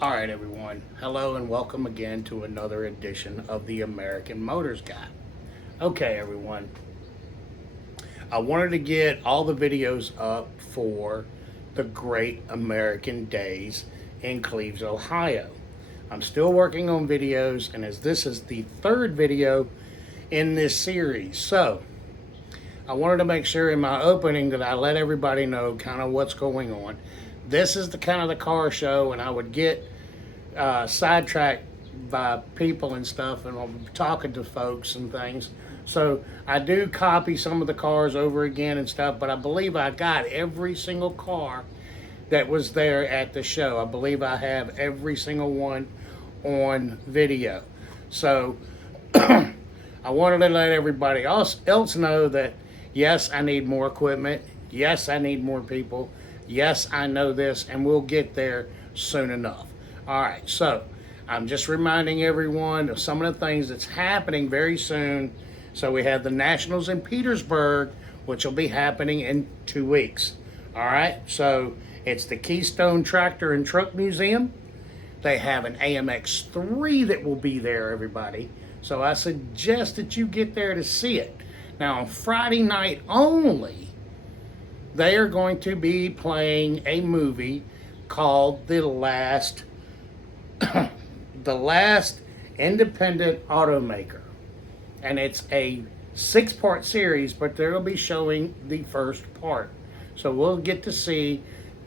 All right, everyone. Hello and welcome again to another edition of the American Motors Guy. Okay, everyone. I wanted to get all the videos up for the Great American Days in Cleves, Ohio. I'm still working on videos, and as this is the third video in this series, so I wanted to make sure in my opening that I let everybody know kind of what's going on. This is the kind of the car show, and I would get sidetracked by people and stuff, and I'm talking to folks and things. So I do copy some of the cars over again and stuff, but I believe I got every single car that was there at the show. I believe I have every single one on video. So I wanted to let everybody else know that yes, I need more equipment. Yes, I need more people. Yes, I know this, and we'll get there soon enough. All right, so I'm just reminding everyone of some of the things that's happening very soon. So we have the Nationals in Petersburg, which will be happening in 2 weeks. All right, so it's the Keystone Tractor and Truck Museum. They have an AMX3 that will be there, everybody. So I suggest that you get there to see it. Now, on Friday night only, they are going to be playing a movie called The Last Independent Automaker. And it's a 6-part series, but they'll be showing the first part. So we'll get to see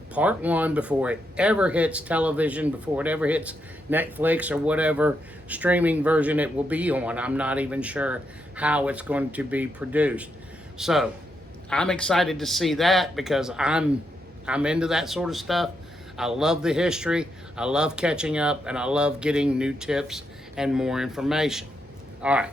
part 1 before it ever hits television, before it ever hits Netflix or whatever streaming version it will be on. I'm not even sure how it's going to be produced. So I'm excited to see that because I'm into that sort of stuff. I love the history, I love catching up, and I love getting new tips and more information. All right.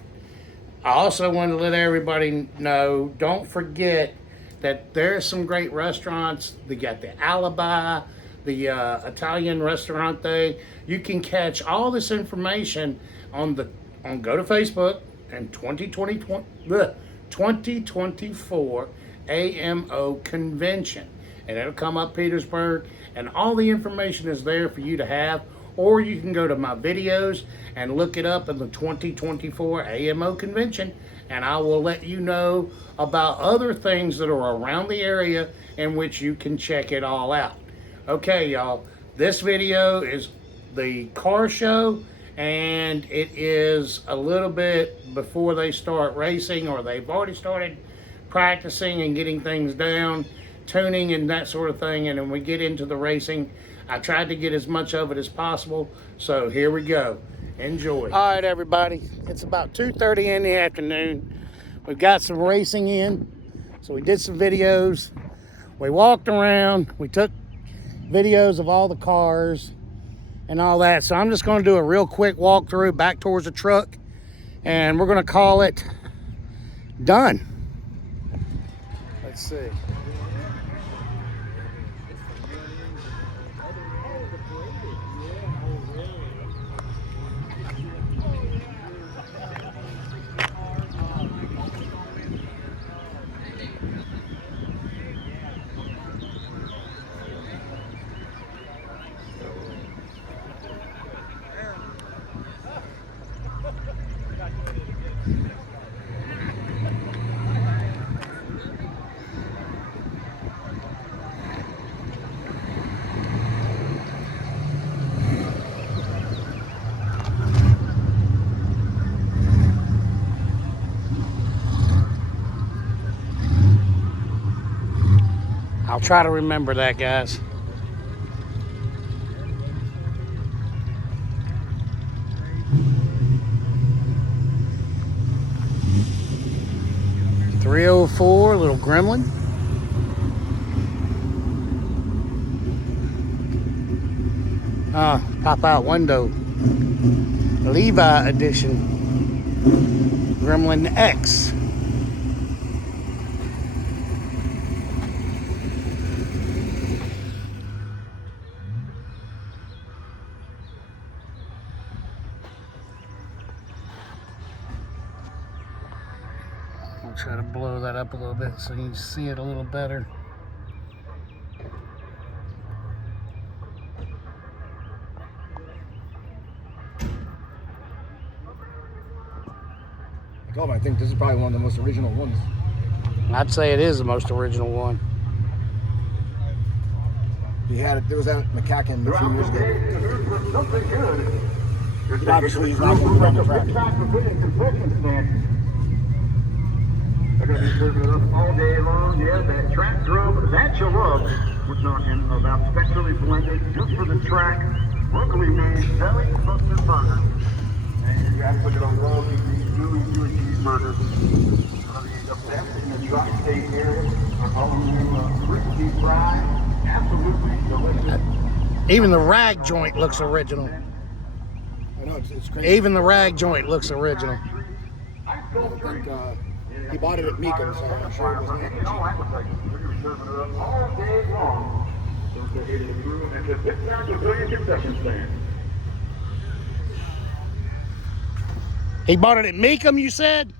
I also want to let everybody know, don't forget that there's some great restaurants. They got the Alibi, the Italian restaurante. You can catch all this information on go to Facebook and 2024 AMO convention. And it'll come up Petersburg, and all the information is there for you to have. Or you can go to my videos and look it up in the 2024 AMO convention, and I will let you know about other things that are around the area in which you can check it all out. Okay, y'all, this video is the car show, and it is a little bit before they start racing, or they've already started practicing and getting things down, tuning and that sort of thing, and then we get into the racing. I tried to get as much of it as possible, so here we go. Enjoy. All right, everybody, it's about 2:30 in the afternoon. We've got some racing in, so we did some videos. We walked around, we took videos of all the cars and all that. So I'm just going to do a real quick walkthrough back towards the truck, and we're going to call it done. Let's see. I'll try to remember that, guys. .304, little gremlin. Pop out window. Levi edition. Gremlin X. I'll try to blow that up a little bit so you can see it a little better. Oh, I think this is probably one of the most original ones. I'd say it is the most original one. He had it. There was that McCacken a few years ago. Something good. Obviously, he's not going to run the track. They're going to be serving it up all day long. Yeah, that track drum that you love. We're talking about specially blended just for the track, locally made, belly buster burger. And you have to put it on roll, these really good cheeseburgers. The best in the tri-state area are calling them crispy fried, absolutely delicious. Even the rag joint looks original. I know, it's crazy. Even the rag joint looks original. I think he bought it at Meekum, so I'm sure it was not cheap. All day long. Don't forget to improve and just get down to the concession stand. He bought it at Meekum, you said?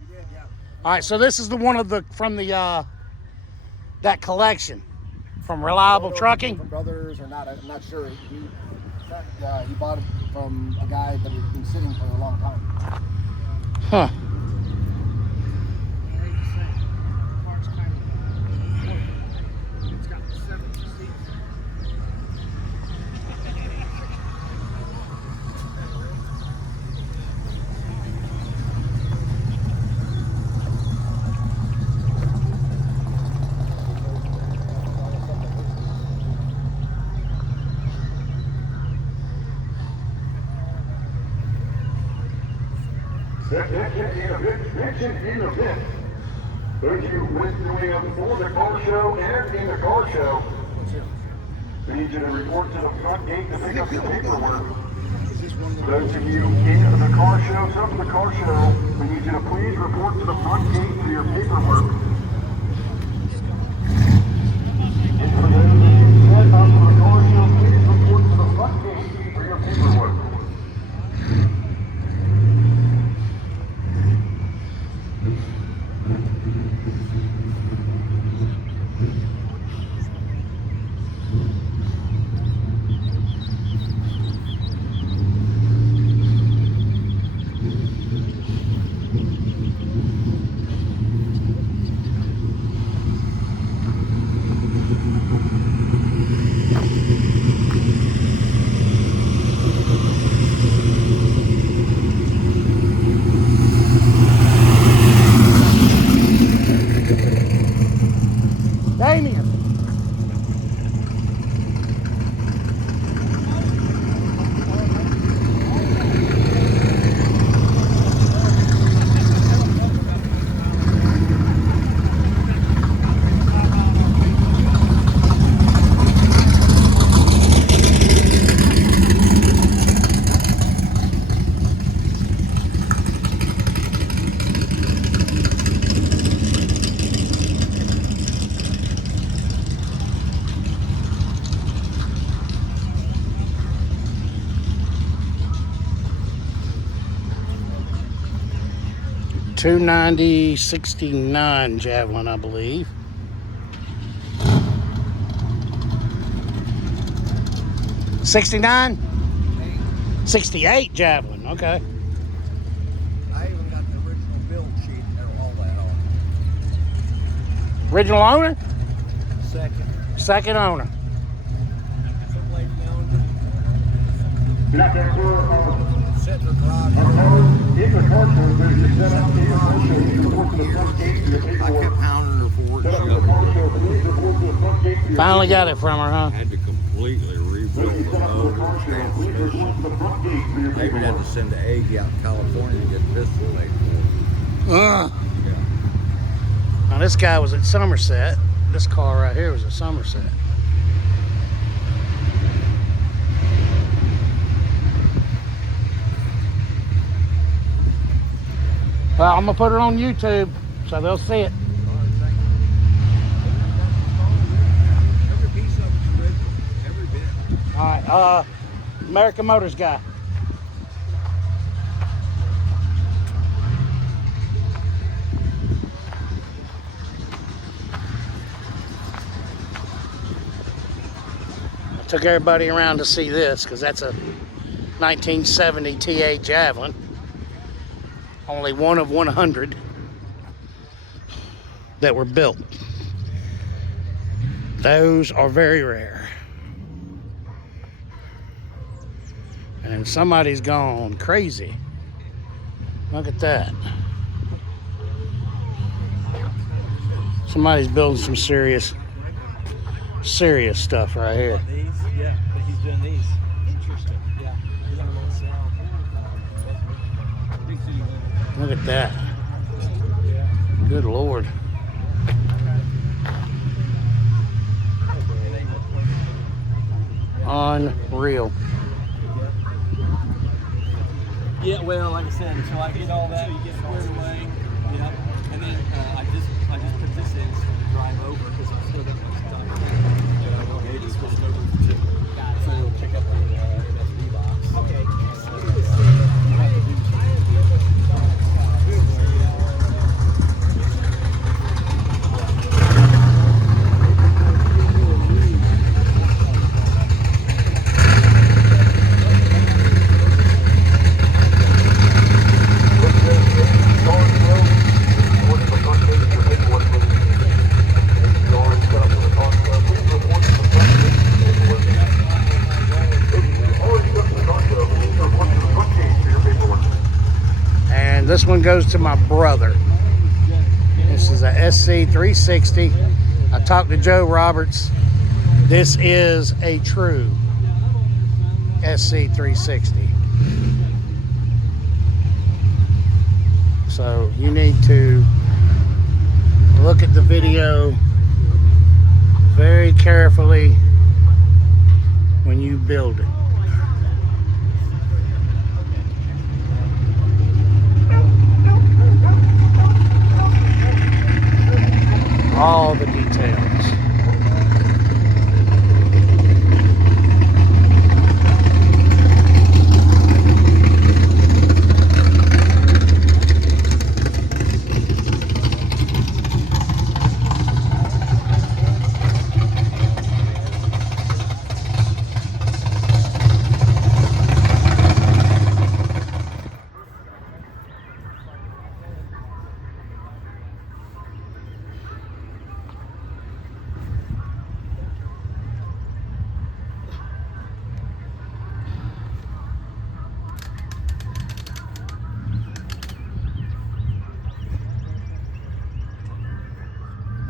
He did, yeah. All right, so this is the one of the from the that collection from Reliable Trucking. From Brothers or not, I'm not sure. He bought it from a guy that had been sitting for a long time. Huh. Section in a bit. Those of you went before the car show and in the car show, we need you to report to the front gate to pick up your paperwork. Those of you in the car show, some of the car show, we need you to please report to the front gate for your paperwork. And for those of you set up for the car show, please report to the front gate for your paperwork. Damien. $290.69 Javelin, I believe. $69? $68 Javelin, okay. I even got the original build sheet and all that on. Original owner? Second owner. Some lady owned it. Not that Set her garage. in the car show, there's a set up in your car show. You report to the front gate for your I paperwork. kept pounding her for it. Set up in the car show, please report to the front gate for your Finally got it from her, huh? Had to completely rebuild the Set up in the motor car show, please transmission. report to the front gate for your They would have paperwork. to send the egg out in California to get pistol made for Now this guy was at Somerset. This car right here was at Somerset. Well, I'm gonna put it on YouTube so they'll see it. Every piece of it's original. Every bit. All right, American Motors guy. I took everybody around to see this because that's a 1970 TA Javelin. Only one of 100 that were built. Those are very rare. And somebody's gone crazy. Look at that. Somebody's building some serious stuff right here. These, yeah, but he's doing these. Interesting. Yeah. He's on a little sale. Big city limit. Look at that. Yeah. Good Lord. Unreal. Yeah, well, like I said, until I get all that squared away, yeah. And then I just put this in so to drive over because I'm still got my stuff. Okay, just switched over to so pick up the MSD box. Okay. And this one goes to my brother. This is a SC 360. I talked to Joe Roberts. This is a true SC 360. So you need to look at the video very carefully when you build it. All the details.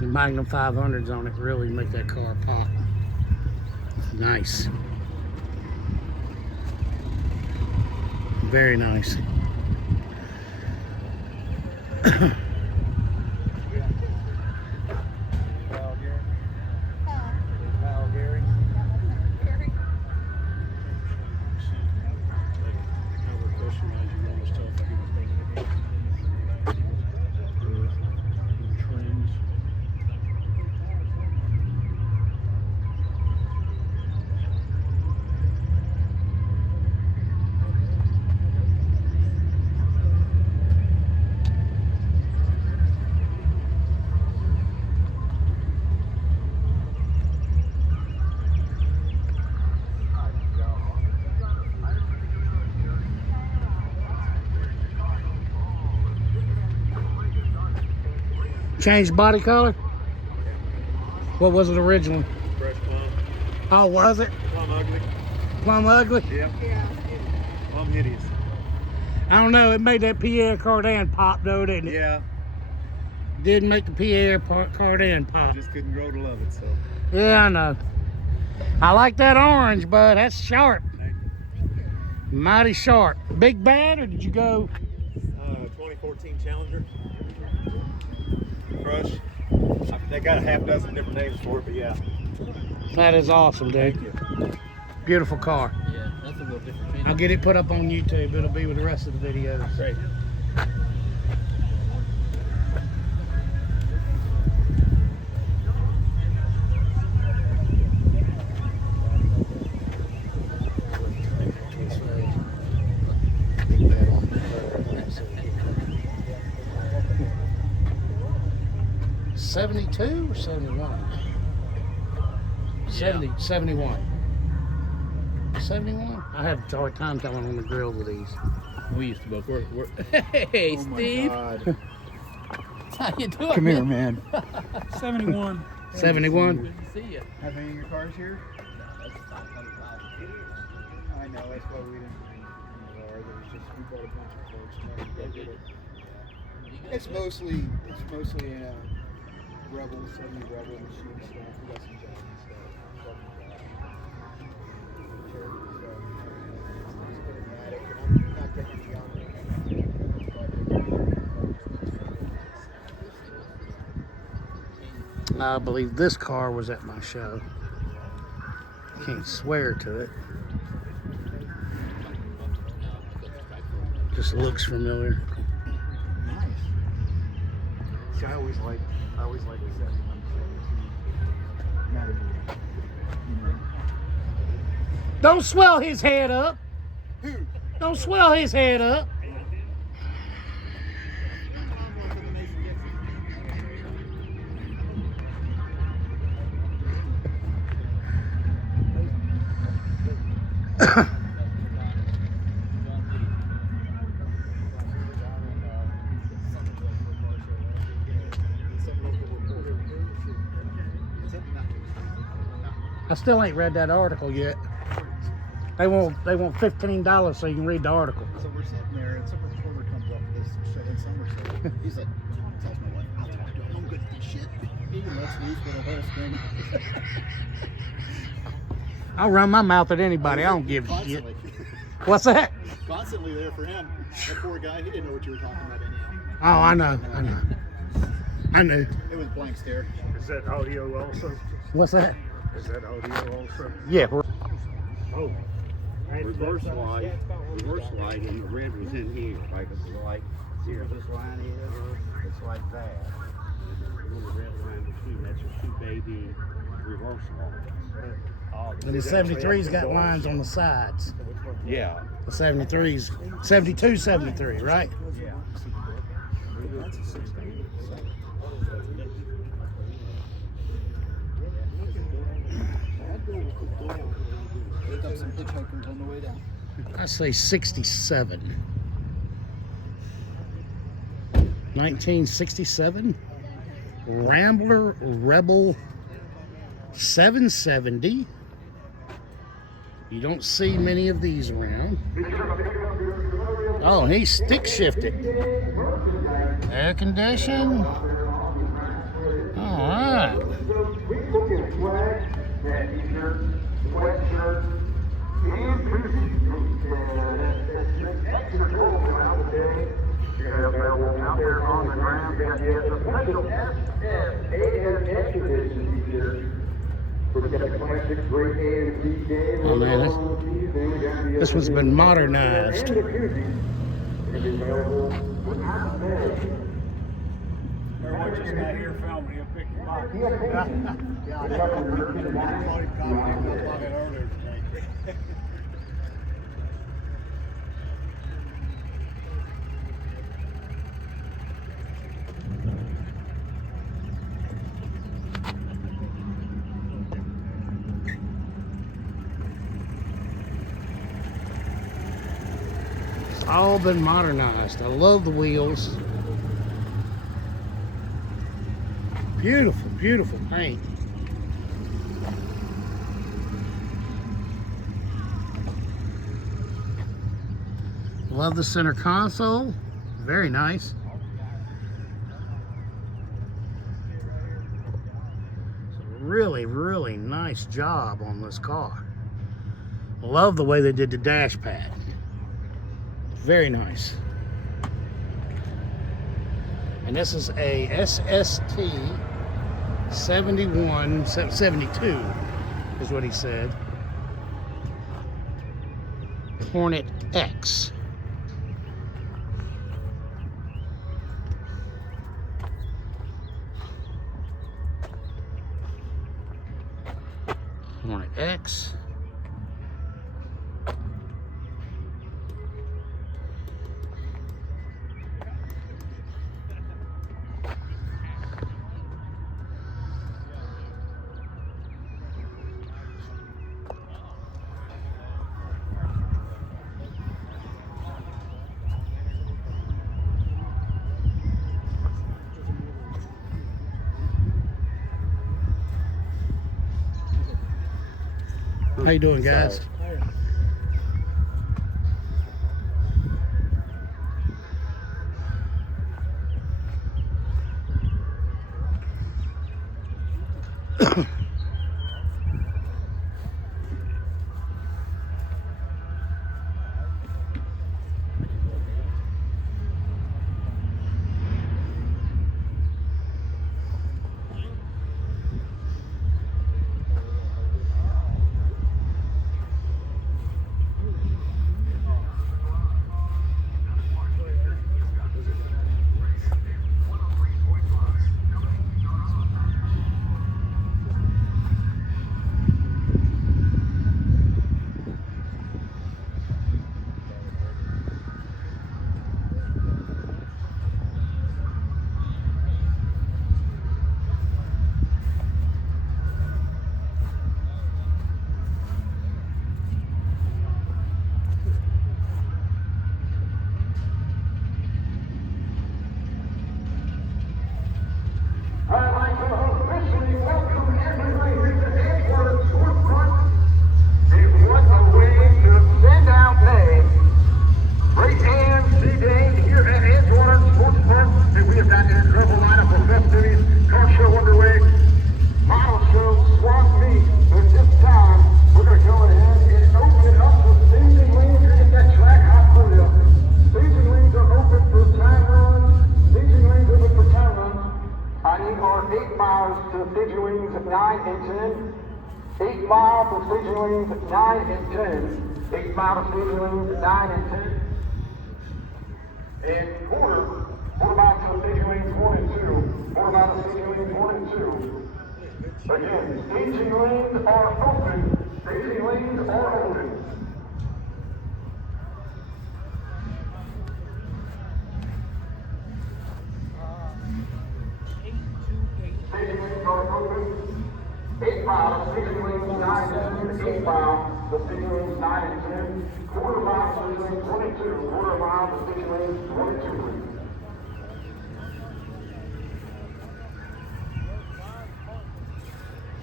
The Magnum 500s on it really make that car pop. Nice. Very nice. Changed body color? What was it originally? Fresh plum. Oh, was it? Plum ugly. Plum ugly? Yeah. Plum hideous. I don't know. It made that Pierre Cardin pop, though, didn't it? Yeah. Did make the Pierre Cardin pop. Just couldn't grow to love it, so. Yeah, I know. I like that orange, but that's sharp. Mighty sharp. Big bad, or did you go? 2014 Challenger. Crush. They got a half dozen different names for it, but yeah. That is awesome, dude. Thank you. Beautiful car. Yeah, that's a little different. I'll get it put up on YouTube. It'll be with the rest of the videos. Great. '72 or '71? 71. 71? I have a hard time telling on the grill with these. We used to both work. Hey, Oh my Steve. God. How you doing? Come here, man. 71. 71? Good to see you. Have any of your cars here? I know, that's why we didn't bring ours. It was just, we bought a bunch of folks. It's mostly Rebel, 70 Rebel machine stuff. We got some Johnny stuff. Not getting Johnny. I believe this car was at my show. Can't swear to it. Just looks familiar. Nice. See, I always like the 71. Not a Don't swell his head up. Don't swell his head up. I still ain't read that article yet. They want $15 so you can read the article. So we're sitting there, and some reporter comes up to this show in Somerset. He's like, tells my wife, I'll talk to him. I'm good at this shit. He lets loose with a whole string. I'll run my mouth at anybody. I don't give a shit. What's that? Constantly there for him. That poor guy, he didn't know what you were talking about anyhow. Oh, I know. I knew. It was blank stare. Is that audio also? What's that? Is that audio also? Yeah. Oh. Reverse light and the red was in here. Like it's like, here this line is, it's like that. And then the red line between, that's your two baby reverse lights. And the 73's got lines on the sides. Yeah. The 73's 72, 73, right? Yeah. That's a 16. Picked up some hitchhikers on the way down. I say 67. 1967 Rambler Rebel 770. You don't see many of these around. Oh, he's stick shifted. Air condition. All right. Out there on the ground, we got the special SS AMX edition t-shirt. We got a classic great AMC game. Oh man, this one's been modernized. And the koozie is available without pay. Everyone just got here found me. He'll pick your box. Yeah, I got one earlier today. It's all been modernized. I love the wheels. Beautiful, beautiful paint. Love the center console. Very nice. Really, really nice job on this car. Love the way they did the dash pad. Very nice. And this is a SST 72 is what he said. Hornet X. Hornet X. How you doing, guys? I'd like to officially welcome everybody to the headquarters storefront. And what a way to send out May. Great AMC day here at Edgewater Sports Park. And we have got an incredible lineup of festivities, car show underway, model show, swap meet. At this time, we're going to go ahead and open it up for staging lanes. You're going to get that track hot for you. Staging lanes are open for time runs. Staging lanes open for time runs. I need our 8 miles to staging lanes 9 and 10. 8 miles to staging lanes 9 and 10. 8 miles to staging lanes 9 and 10. And quarter mile to staging lanes 1 and 2. Quarter mile to staging lanes 1 and 2. Again, staging lanes are open. Staging lanes are open. Staging lanes are open. 8 miles, staging lanes 9 and 10. 8 miles, the staging lanes 9 and 10. Quarter mile, staging lanes 22. Quarter mile, the staging lanes 22.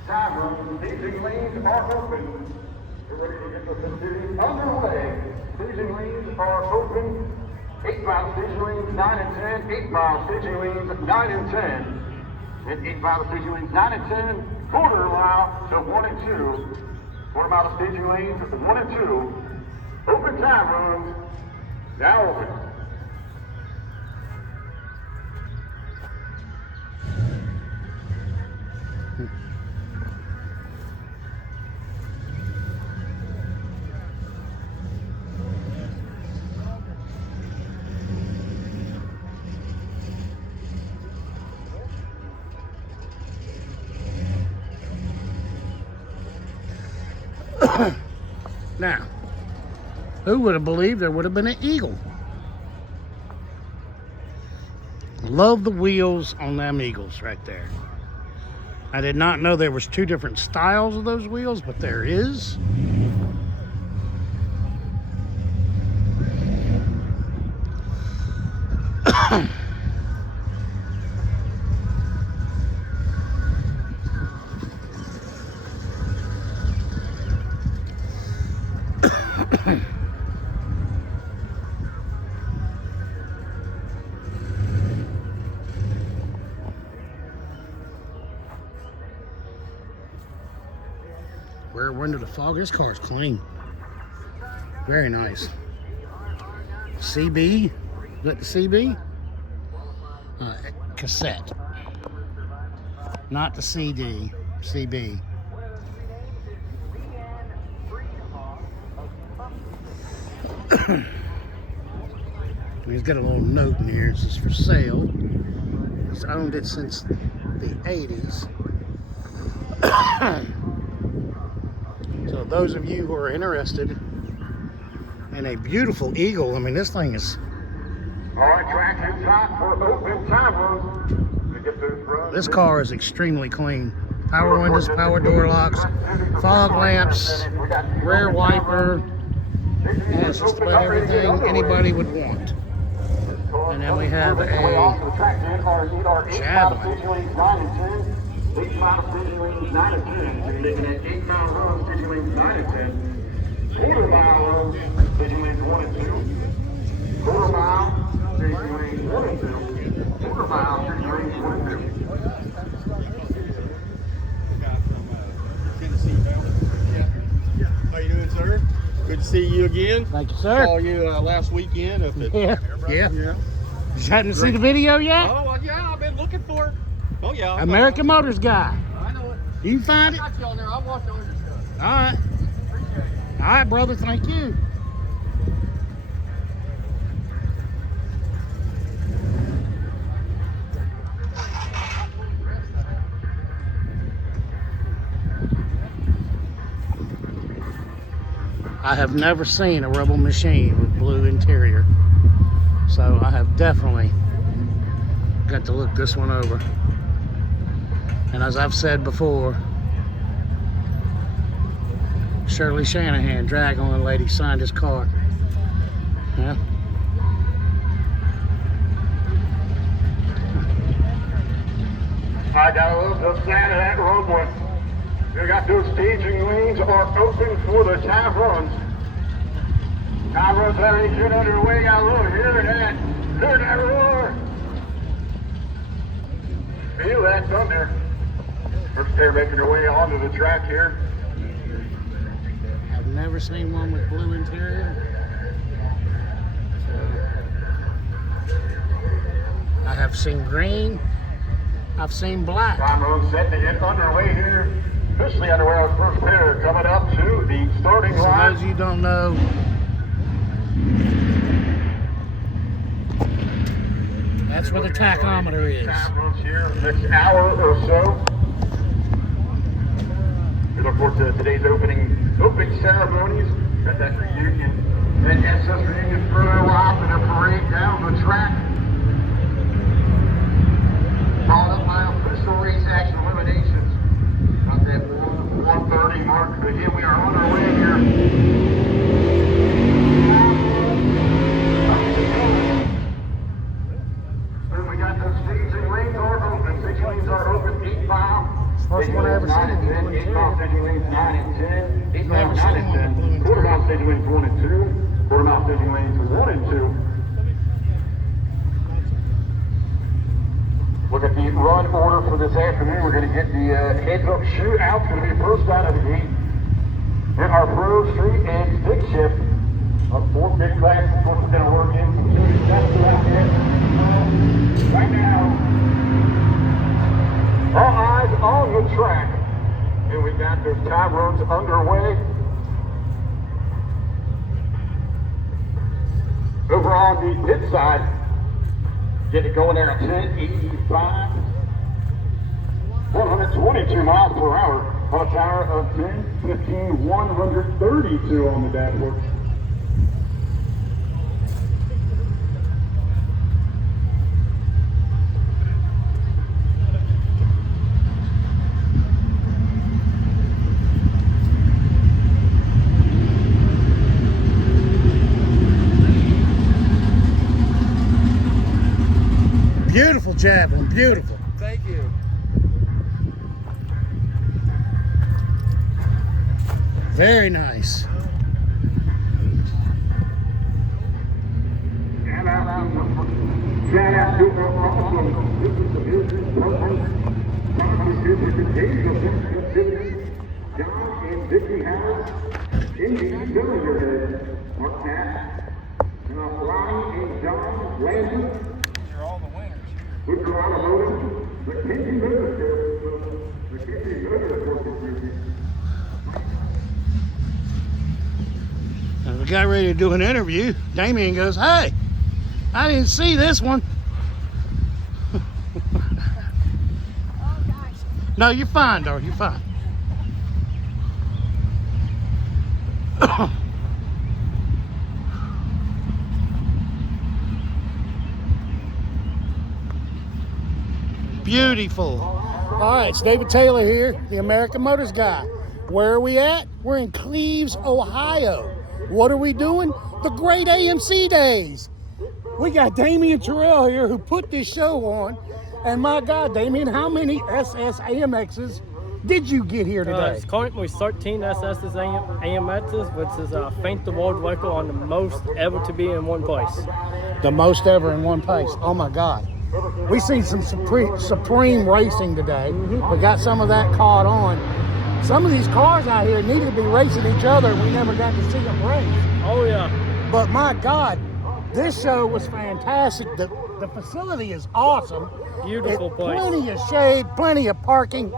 Time run, staging lanes are open. We're ready to get the festivities underway. Staging lanes are open. 8 mile, staging lanes 9 and 10. 8 mile, staging lanes 9 and 10. And 8 mile, staging lanes 9 and 10. Quarter mile to 1 and 2. Quarter mile to staging lanes 1 and 2. Open time runs, now open. Now, who would have believed there would have been an eagle? Love the wheels on them eagles right there. I did not know there was 2 different styles of those wheels, but there is. Rear window to fog. This car's clean. Very nice. CB. Is that the CB? Cassette. Not the CD. CB. He's got a little note in here. This is for sale. He's owned it since the 80s. So those of you who are interested in a beautiful eagle, I mean, this thing is... All right, track is hot for open time runs. To get this run. This car is extremely clean. Power windows, power door locks, fog lamps, rear wiper. It has just about everything anybody would want. And then we have a Javelin. 8 mile station lanes 9 and 10. Taking at 8 mile road, station lanes 9 and 10. Quarter mile road, station lanes 1 and 2. Quarter mile, station lanes 1 and 2. Quarter mile, station lanes 1 and 2. How you doing, sir? Good to see you again. Thank you, sir. Saw you last weekend up at Yeah. You hadn't seen the video yet? Oh, well, yeah, I've been looking for it. Oh, yeah. American Motors Guy. I know it. You can find it? I got you on there. I'll watch all your stuff. All right. Appreciate it. All right, brother. Thank you. I have never seen a Rebel machine with blue interior, so I have definitely got to look this one over. And as I've said before, Shirley Shanahan, Dragon Lady, signed his car. Yeah. I got a little just out of that roadway. We got those staging lanes are open for the time runs. Time runs already get underway. Got a little hear that roar. Feel that thunder. First pair making their way onto the track here. I've never seen one with blue interior. I have seen green. I've seen black. Time runs set to get underway here. Officially underway on the first pair coming up to the starting For line. those of you who don't know, that's where the tachometer is. Time runs here next hour or so. We look forward to today's opening ceremonies at that reunion. And SS reunion further off in a parade down the track. Followed up by official race action eliminations. About that 1:30 mark. But again, we are on our way here. And we got those staging lanes are open. Staging lanes are open. 8 mile. First one I ever seen in blue 8 mile interior. staging lanes 9 and 10. 8 mile Never 9 seen and one with blue 10. Quarter mile interior. staging lanes 1 and 2. Quarter mile staging lanes 1 and 2. Look at the run order for this afternoon. We're going to get the heads-up shootout. It's going to be first out of the gate. In our pro, street, and stick shift of 4 big classes. Of course, we're going to work in some serious stuff out there. Right now, all eyes on the track. And we got those time runs underway. Over on the pit side, get it going there at 10:85. 122 miles per hour on a tower of 10:15. 132 on the dashboard. Beautiful Javelin, beautiful. Thank you. Very nice. You're all the winners. And we got ready to do an interview. Damien goes, "Hey, I didn't see this one." No, you're fine, darling. You're fine. Beautiful. All right, it's David Taylor here, the American Motors Guy. Where are we at? We're in Cleves, Ohio. What are we doing? The Great AMC Days. We got Damien Terrell here who put this show on. And my God, Damien, how many SS AMXs did you get here today? It's currently 13 SS AMXs, which is faint the world record on the most ever to be in one place. The most ever in one place. Oh my God. We seen some supreme racing today. We got some of that caught on. Some of these cars out here needed to be racing each other, and we never got to see them race. Oh yeah. But my God, this show was fantastic. The facility is awesome. Beautiful place. Plenty of shade, plenty of parking.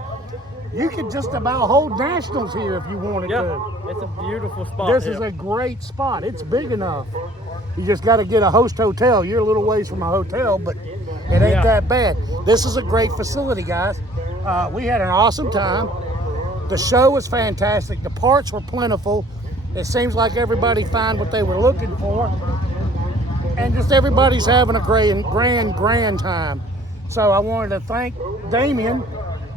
You could just about hold nationals here if you wanted Yeah, to. it's a beautiful spot. This is a great spot. It's big enough. You just got to get a host hotel. You're a little ways from a hotel, but it ain't that bad. This is a great facility, guys. We had an awesome time. The show was fantastic. The parts were plentiful. It seems like everybody found what they were looking for. And just everybody's having a grand time. So I wanted to thank Damien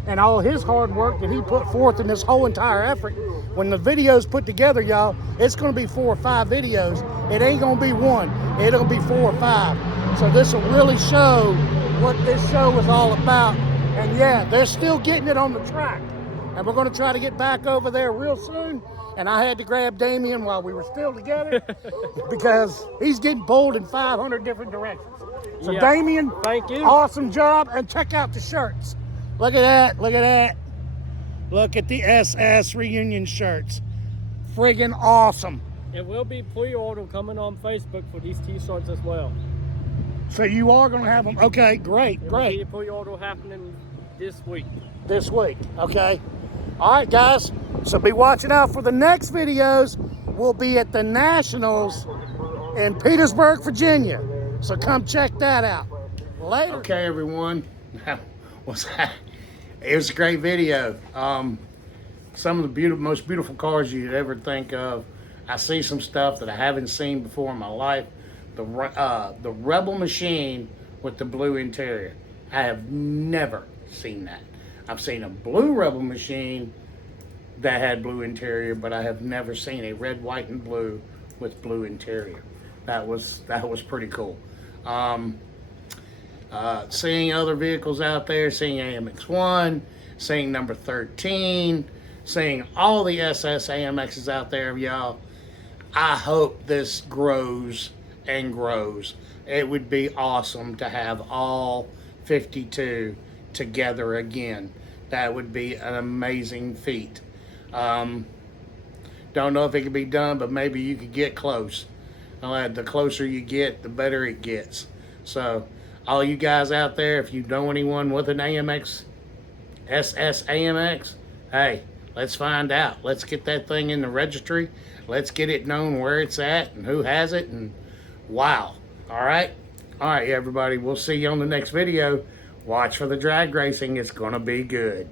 and all his hard work that he put forth in this whole entire effort. When the video's put together, y'all, it's going to be 4 or 5 videos. It ain't going to be one. It'll be 4 or 5. So this will really show what this show is all about. And yeah, they're still getting it on the track. And we're going to try to get back over there real soon. And I had to grab Damien while we were still together because he's getting pulled in 500 different directions. So Yeah. Damien, Thank you. awesome job. And check out the shirts. Look at that. Look at that. Look at the SS reunion shirts. Friggin' awesome. It will be pre-order coming on Facebook for these t-shirts as well. So you are going to have them. Okay, great, It will great. be a pre-order happening this week. This week, okay? All right, guys. So be watching out for the next videos. We'll be at the Nationals in Petersburg, Virginia. So come check that out. Later. Okay, everyone. It was a great video. Some of the most beautiful cars you'd ever think of. I see some stuff that I haven't seen before in my life. The Rebel Machine with the blue interior. I have never seen that. I've seen a blue Rebel Machine that had blue interior, but I have never seen a red, white, and blue with blue interior. That was pretty cool. Seeing other vehicles out there, seeing AMX1, seeing number 13, seeing all the SS AMXs out there, y'all. I hope this grows and grows. It would be awesome to have all 52 together again. That would be an amazing feat. Don't know if it can be done, but maybe you could get close. The closer you get, the better it gets. So all you guys out there, if you know anyone with an AMX, SS AMX, hey, let's find out. Let's get that thing in the registry. Let's get it known where it's at and who has it, and wow. All right, everybody, we'll see you on the next video. Watch for the drag racing. It's gonna be good.